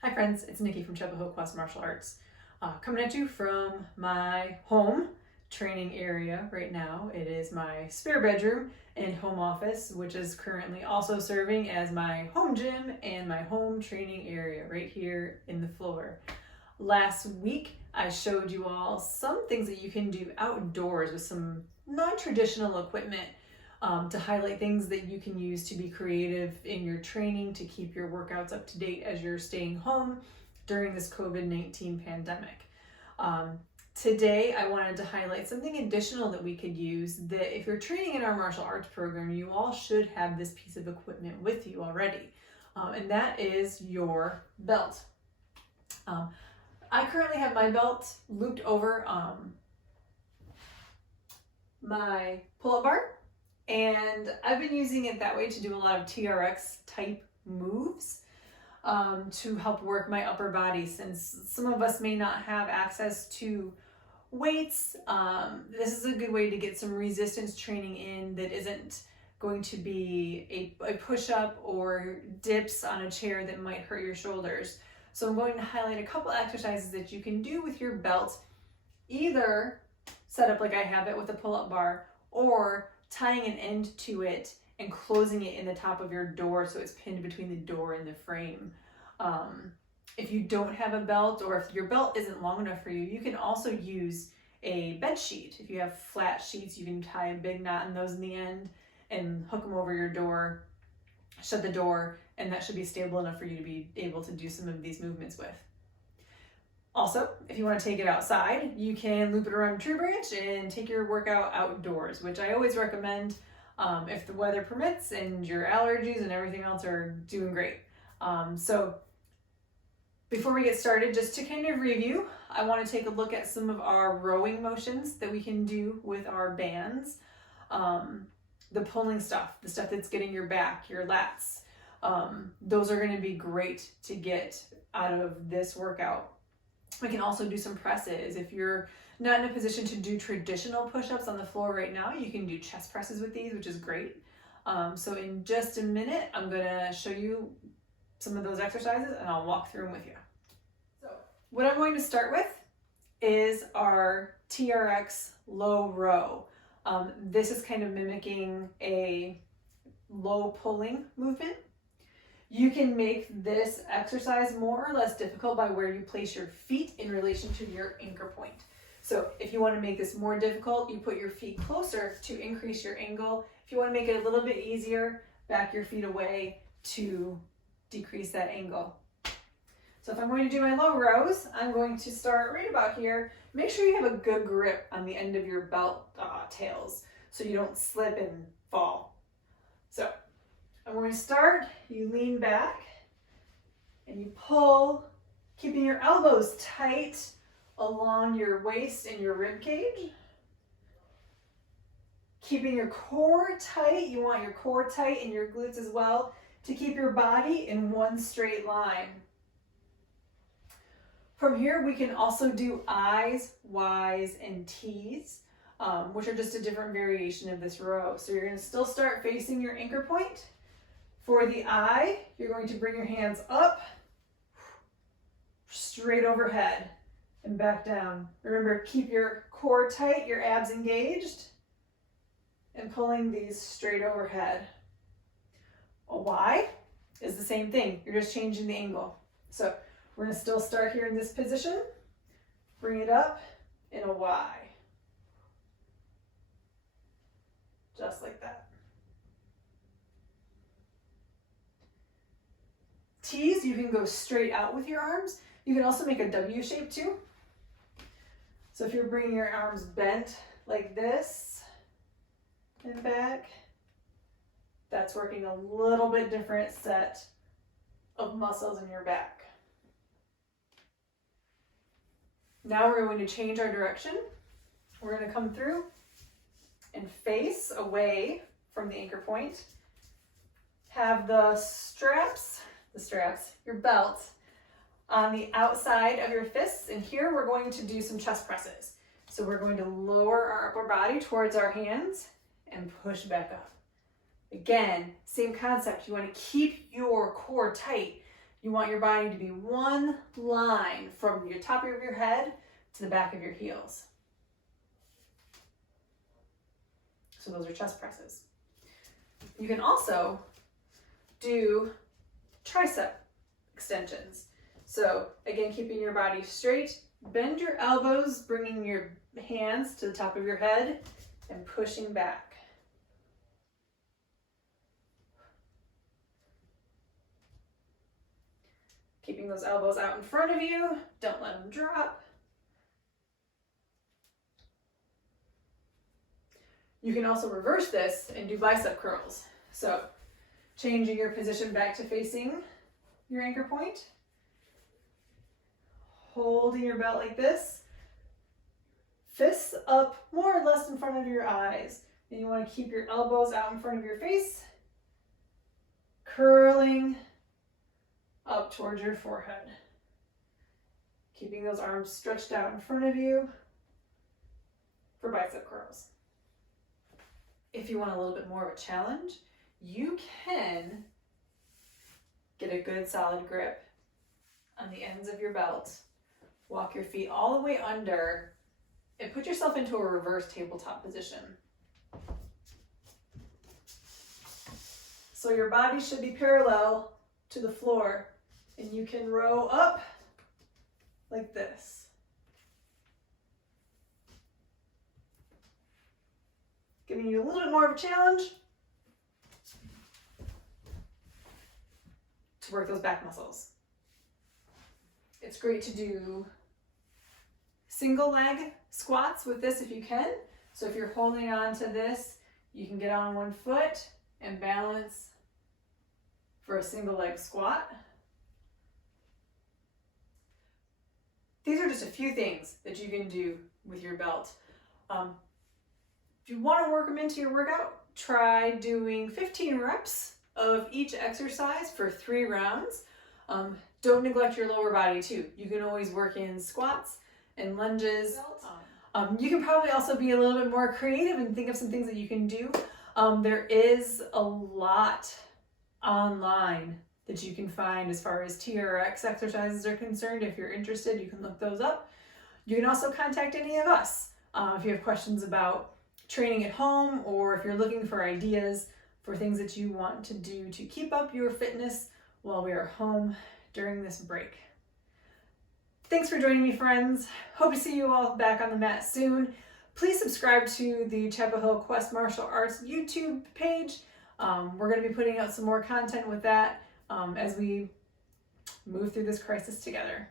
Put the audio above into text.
Hi friends, it's Nikki from Chapel Quest Martial Arts. Coming at you from my home training area right now. It is my spare bedroom and home office, which is currently also serving as my home gym and my home training area right here in the floor. Last week, I showed you all some things that you can do outdoors with some non-traditional equipment to highlight things that you can use to be creative in your training to keep your workouts up to date as you're staying home during this COVID-19 pandemic. Today, I wanted to highlight something additional that we could use that if you're training in our martial arts program, you all should have this piece of equipment with you already, and that is your belt. I currently have my belt looped over my pull-up bar, and I've been using it that way to do a lot of TRX type moves to help work my upper body, since some of us may not have access to weights. This is a good way to get some resistance training in that isn't going to be a push-up or dips on a chair that might hurt your shoulders. So I'm going to highlight a couple exercises that you can do with your belt, either set up like I have it with a pull-up bar, or tying an end to it and closing it in the top of your door so it's pinned between the door and the frame. If you don't have a belt, or if your belt isn't long enough for you, you can also use a bed sheet. If you have flat sheets, you can tie a big knot in those in the end and hook them over your door, shut the door, and that should be stable enough for you to be able to do some of these movements with. Also, if you want to take it outside, you can loop it around a tree branch and take your workout outdoors, which I always recommend if the weather permits and your allergies and everything else are doing great. So before we get started, just to kind of review, I want to take a look at some of our rowing motions that we can do with our bands. The pulling stuff, the stuff that's getting your back, your lats. Those are going to be great to get out of this workout. We can also do some presses. If you're not in a position to do traditional push-ups on the floor right now, you can do chest presses with these, which is great. So in just a minute, I'm going to show you some of those exercises and I'll walk through them with you. So what I'm going to start with is our TRX low row. This is kind of mimicking a low pulling movement. You can make this exercise more or less difficult by where you place your feet in relation to your anchor point. So if you want to make this more difficult, you put your feet closer to increase your angle. If you want to make it a little bit easier, back your feet away to decrease that angle. So if I'm going to do my low rows, I'm going to start right about here. Make sure you have a good grip on the end of your belt tails so you don't slip and fall. So I'm going to start, you lean back and you pull, keeping your elbows tight along your waist and your rib cage. Keeping your core tight, you want your core tight and your glutes as well to keep your body in one straight line. From here, we can also do I's, Y's, and T's, which are just a different variation of this row. So you're going to still start facing your anchor point. For the I, you're going to bring your hands up, straight overhead, and back down. Remember, keep your core tight, your abs engaged, and pulling these straight overhead. A Y is the same thing. You're just changing the angle. So we're going to still start here in this position, bring it up in a Y. Just like that. T's, you can go straight out with your arms. You can also make a W shape too. So if you're bringing your arms bent like this and back, that's working a little bit different set of muscles in your back. Now we're going to change our direction. We're going to come through and face away from the anchor point. Have the straps, your belt, on the outside of your fists. And here we're going to do some chest presses. So we're going to lower our upper body towards our hands and push back up. Again, same concept. You want to keep your core tight You want your body to be one line from your top of your head to the back of your heels. So those are chest presses. You can also do tricep extensions. So again, keeping your body straight, bend your elbows, bringing your hands to the top of your head and pushing back. Keeping those elbows out in front of you, don't let them drop. You can also reverse this and do bicep curls. So changing your position back to facing your anchor point. Holding your belt like this. Fists up more or less in front of your eyes. And you want to keep your elbows out in front of your face. Curling up towards your forehead. Keeping those arms stretched out in front of you for bicep curls. If you want a little bit more of a challenge, you can get a good solid grip on the ends of your belt. Walk your feet all the way under and put yourself into a reverse tabletop position. So your body should be parallel to the floor and you can row up like this. Giving you a little bit more of a challenge to work those back muscles. It's great to do single leg squats with this if you can. So if you're holding on to this, you can get on one foot and balance for a single leg squat. These are just a few things that you can do with your belt. If you want to work them into your workout, try doing 15 reps of each exercise for 3 rounds. Don't neglect your lower body too. You can always work in squats and lunges. You can probably also be a little bit more creative and think of some things that you can do. There is a lot online that you can find as far as TRX exercises are concerned. If you're interested, you can look those up. You can also contact any of us if you have questions about training at home, or if you're looking for ideas for things that you want to do to keep up your fitness while we are home during this break. Thanks for joining me, friends. Hope to see you all back on the mat soon. Please subscribe to the Chapel Hill Quest Martial Arts YouTube page. We're going to be putting out some more content with that as we move through this crisis together.